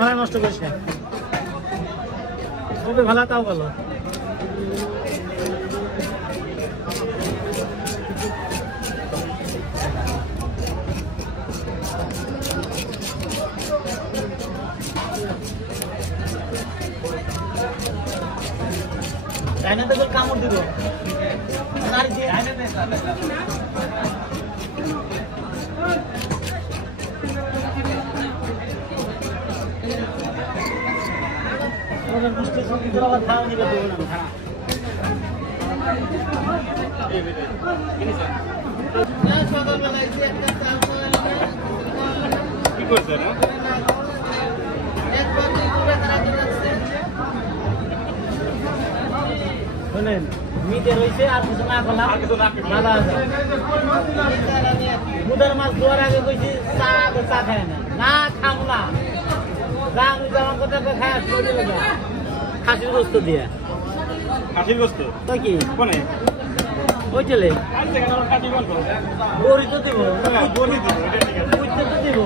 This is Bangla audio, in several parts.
ভালো নষ্ট করিস না খুবই ভালো তাও ভালো চাইনা তো কামড় দিব কি করছে না শোনেন মিটে রয়েছে আর কিছু না করলাম বাধা আছে মুদার মাছ ধোয়ার আগে কইছি চা খায় না খাবো না যা আমি যেমন কথা খাই আসবো খাসির গোস্ত দিয়ে খাসির গোস্ত তো কি কোনে ওই টেলে খাসি বলবো বড়ি তো দিব বলি দিব এটা ঠিক আছে বুঝতে তো দিব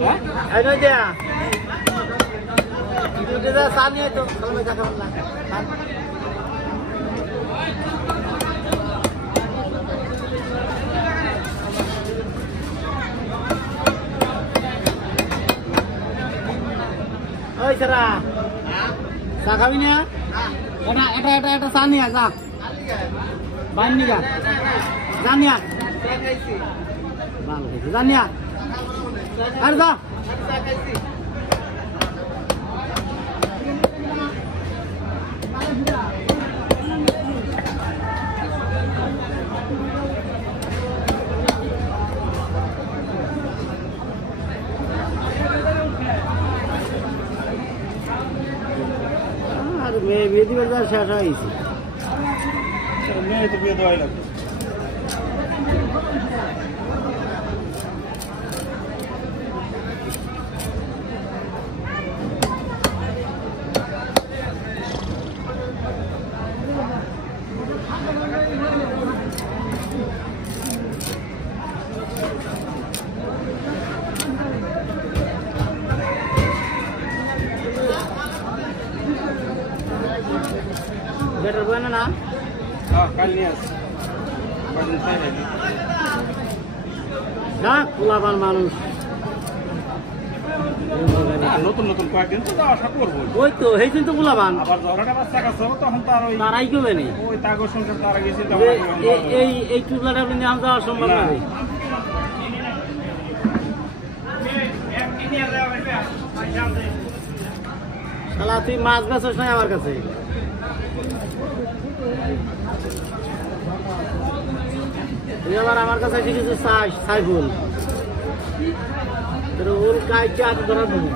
হ্যাঁ এই নয় দেয়া যা চা নিয়ে তো খাবো না ওই সারা চা খাবি না এটা চা নিয়ে যা বাইন নিগা জানিয়া ভালো খাইছি জানিয়া আর যা মেয়ে বিয়ে দিবার যা শেষ হয়ে গেছে মেয়ে তো বিয়ে দেওয়াই লাগবে বেটার বয় না কাল নিয়ে আসছি না পোলাপান মানুষ নতুন নতুন কয়েকদিন তো আশা করবো ওই তো এই তো পোলাপান আবার ঝগড়াটা বাচ্চা কাছে তখন তার ওই তারাই কেবে নি ওই তাগর সংসার তারা গেছে এই টুকলাটা আপনি নাম যাওয়া সম্ভব না শালা তুই মাছ বেচছ না আমার কাছে তুই আবার আমার কাছে কিছু চাই ফুল ওর কাজ ধরা দেবো